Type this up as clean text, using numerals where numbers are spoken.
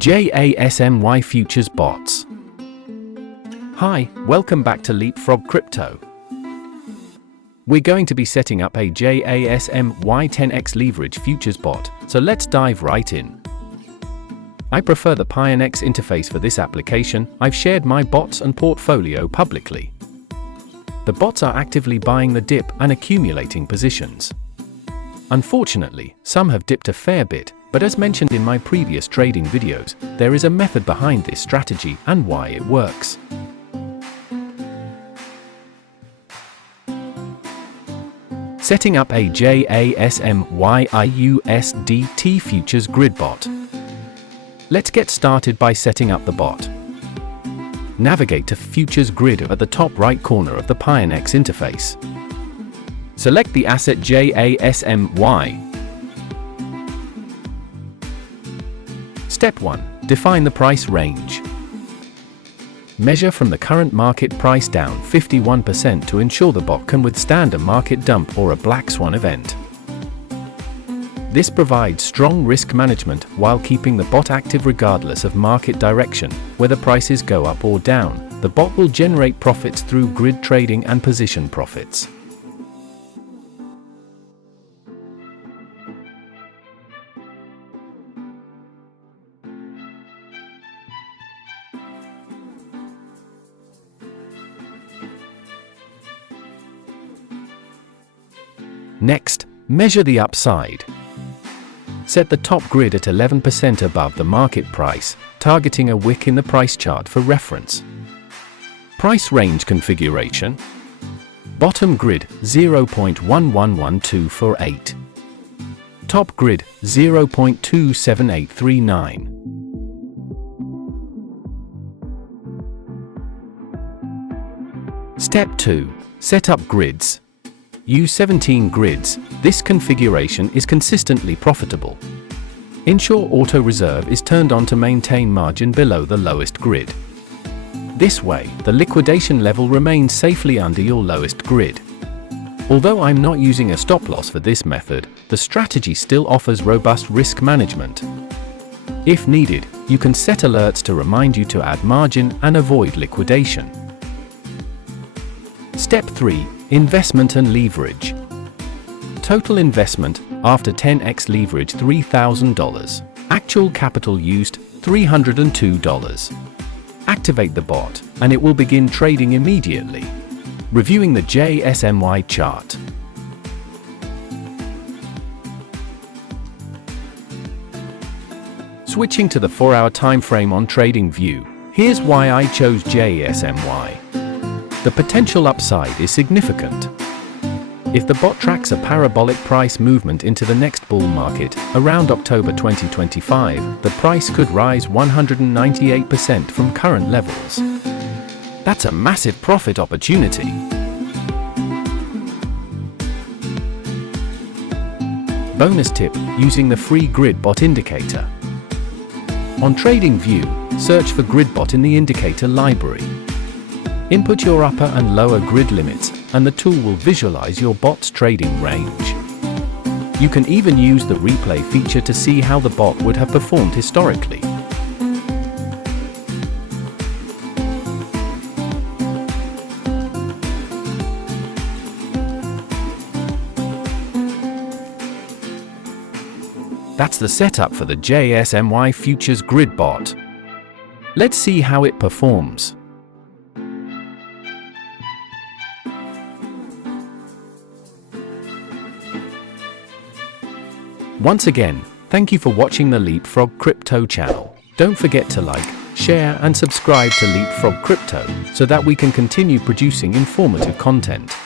JASMY Futures Bots. Hi, welcome back to Leapfrog Crypto. We're going to be setting up a JASMY 10x Leverage Futures Bot, so let's dive right in. I prefer the Pionex interface for this application. I've shared my bots and portfolio publicly. The bots are actively buying the dip and accumulating positions. Unfortunately, some have dipped a fair bit, but as mentioned in my previous trading videos, there is a method behind this strategy and why it works. Setting up a JASMY USDT Futures Grid Bot. Let's get started by setting up the bot. Navigate to Futures Grid at the top right corner of the Pionex interface. Select the asset JASMY. Step 1. Define the price range. Measure from the current market price down 51% to ensure the bot can withstand a market dump or a black swan event. This provides strong risk management while keeping the bot active regardless of market direction. Whether prices go up or down, the bot will generate profits through grid trading and position profits. Next, measure the upside. Set the top grid at 11% above the market price, targeting a wick in the price chart for reference. Price range configuration. Bottom grid 0.111248. Top grid 0.27839. Step 2. Set up grids. Use 17 grids. This configuration is consistently profitable. Ensure auto reserve is turned on to maintain margin below the lowest grid. This way, the liquidation level remains safely under your lowest grid. Although I'm not using a stop loss for this method, the strategy still offers robust risk management. If needed, you can set alerts to remind you to add margin and avoid liquidation. Step 3. Investment and leverage. Total investment after 10x leverage $3,000. Actual capital used $302. Activate the bot, and it will begin trading immediately. Reviewing the JASMY chart. Switching to the 4-hour time frame on TradingView, here's why I chose JASMY. The potential upside is significant. If the bot tracks a parabolic price movement into the next bull market, around October 2025, the price could rise 198% from current levels. That's a massive profit opportunity. Bonus tip, using the free Grid Bot indicator. On TradingView, search for Grid Bot in the indicator library. Input your upper and lower grid limits, and the tool will visualize your bot's trading range. You can even use the replay feature to see how the bot would have performed historically. That's the setup for the JASMY Futures Grid Bot. Let's see how it performs. Once again, thank you for watching the Leapfrog Crypto channel. Don't forget to like, share and subscribe to Leapfrog Crypto so that we can continue producing informative content.